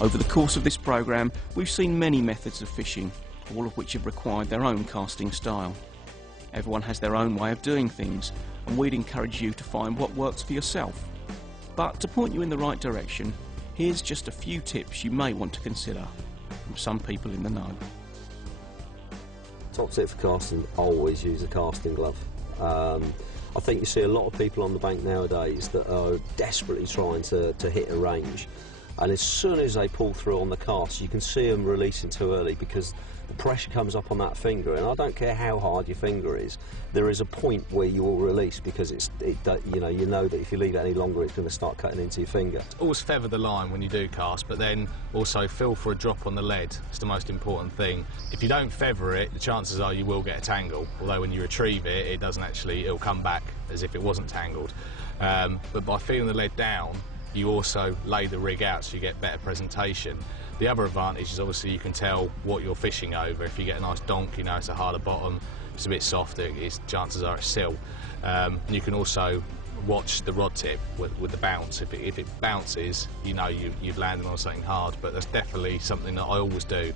Over the course of this programme, we've seen many methods of fishing, all of which have required their own casting style. Everyone has their own way of doing things, and we'd encourage you to find what works for yourself. But to point you in the right direction, here's just a few tips you may want to consider from some people in the know. Top tip for casting, always use a casting glove. I think you see a lot of people on the bank nowadays that are desperately trying to hit a range, and as soon as they pull through on the cast, you can see them releasing too early because the pressure comes up on that finger, and I don't care how hard your finger is, there is a point where you will release because you know that if you leave it any longer it's going to start cutting into your finger. Always feather the line when you do cast, but then also feel for a drop on the lead. It's the most important thing. If you don't feather it, the chances are you will get a tangle, although when you retrieve it, it doesn't actually, it'll come back as if it wasn't tangled. But by feeling the lead down, you also lay the rig out so you get better presentation. The other advantage is obviously you can tell what you're fishing over. If you get a nice donk, you know it's a harder bottom, it's a bit softer, chances are it's sill. And you can also watch the rod tip with the bounce. If it bounces, you know you've landed on something hard, but that's definitely something that I always do.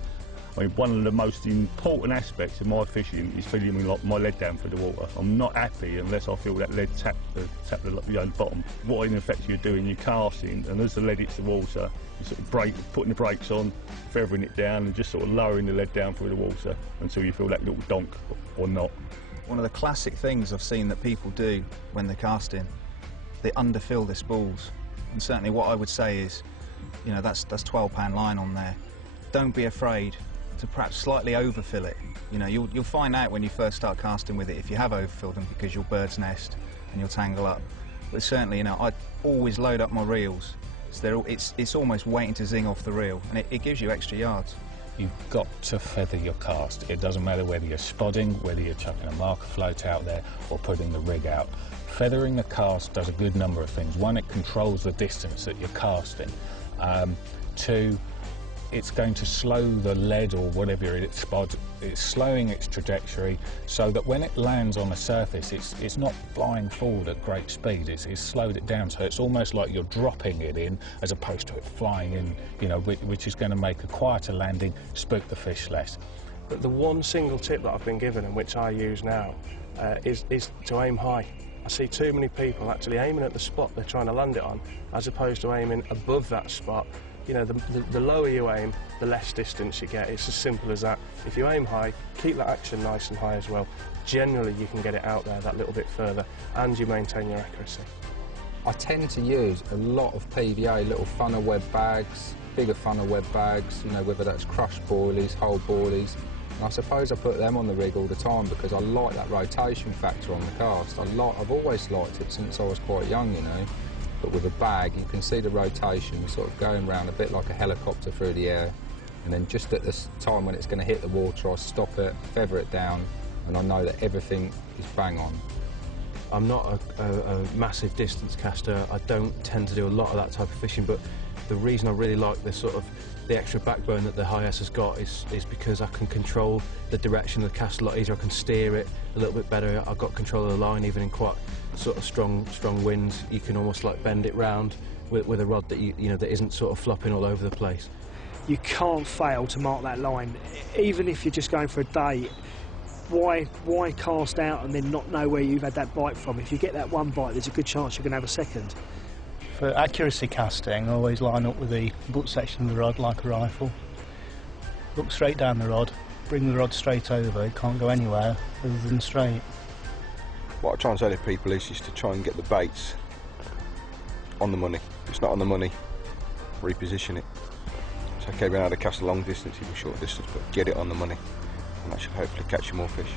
I mean, one of the most important aspects of my fishing is feeling my lead down through the water. I'm not happy unless I feel that lead tap the bottom. What in effect you're doing, you're casting, and as the lead hits the water, you're sort of putting the brakes on, feathering it down, and just sort of lowering the lead down through the water until you feel that little donk or not. One of the classic things I've seen that people do when they're casting, they underfill their spools. And certainly what I would say is, you know, that's 12-pound line on there. Don't be afraid to perhaps slightly overfill it. You know, you'll find out when you first start casting with it if you have overfilled them because you'll bird's nest and you'll tangle up. But certainly, you know, I always load up my reels. So it's almost waiting to zing off the reel, and it gives you extra yards. You've got to feather your cast. It doesn't matter whether you're spodding, whether you're chucking a marker float out there or putting the rig out. Feathering the cast does a good number of things. One, it controls the distance that you're casting. Two, it's going to slow the lead or whatever it's spod. It's slowing its trajectory so that when it lands on a surface, it's not flying forward at great speed. It's slowed it down, so it's almost like you're dropping it in as opposed to it flying in, you know, which is going to make a quieter landing, spook the fish less. But the one single tip that I've been given and which I use now is to aim high. I see too many people actually aiming at the spot they're trying to land it on, as opposed to aiming above that spot. You know, the lower you aim, the less distance you get. It's as simple as that. If you aim high, keep that action nice and high as well. Generally, you can get it out there that little bit further, and you maintain your accuracy. I tend to use a lot of PVA, little funnel web bags, bigger funnel web bags, you know, whether that's crushed boilies, whole boilies. And I suppose I put them on the rig all the time because I like that rotation factor on the cast. I've always liked it since I was quite young, you know. But with a bag, you can see the rotation sort of going around a bit like a helicopter through the air. And then just at this time when it's going to hit the water, I stop it, feather it down, and I know that everything is bang on. I'm not a massive distance caster. I don't tend to do a lot of that type of fishing, but the reason I really like the extra backbone that the Hi-S has got is because I can control the direction of the cast a lot easier. I can steer it a little bit better. I've got control of the line even in quite sort of strong winds. You can almost like bend it round with a rod that you know that isn't sort of flopping all over the place. You can't fail to mark that line, even if you're just going for a day. Why cast out and then not know where you've had that bite from? If you get that one bite, there's a good chance you're going to have a second. For accuracy casting, I always line up with the butt section of the rod like a rifle. Look straight down the rod, bring the rod straight over. It can't go anywhere other than straight. What I try and say to people is just to try and get the baits on the money. If it's not on the money, reposition it. It's okay being able to cast a long distance, even short distance, but get it on the money, and that should hopefully catch you more fish.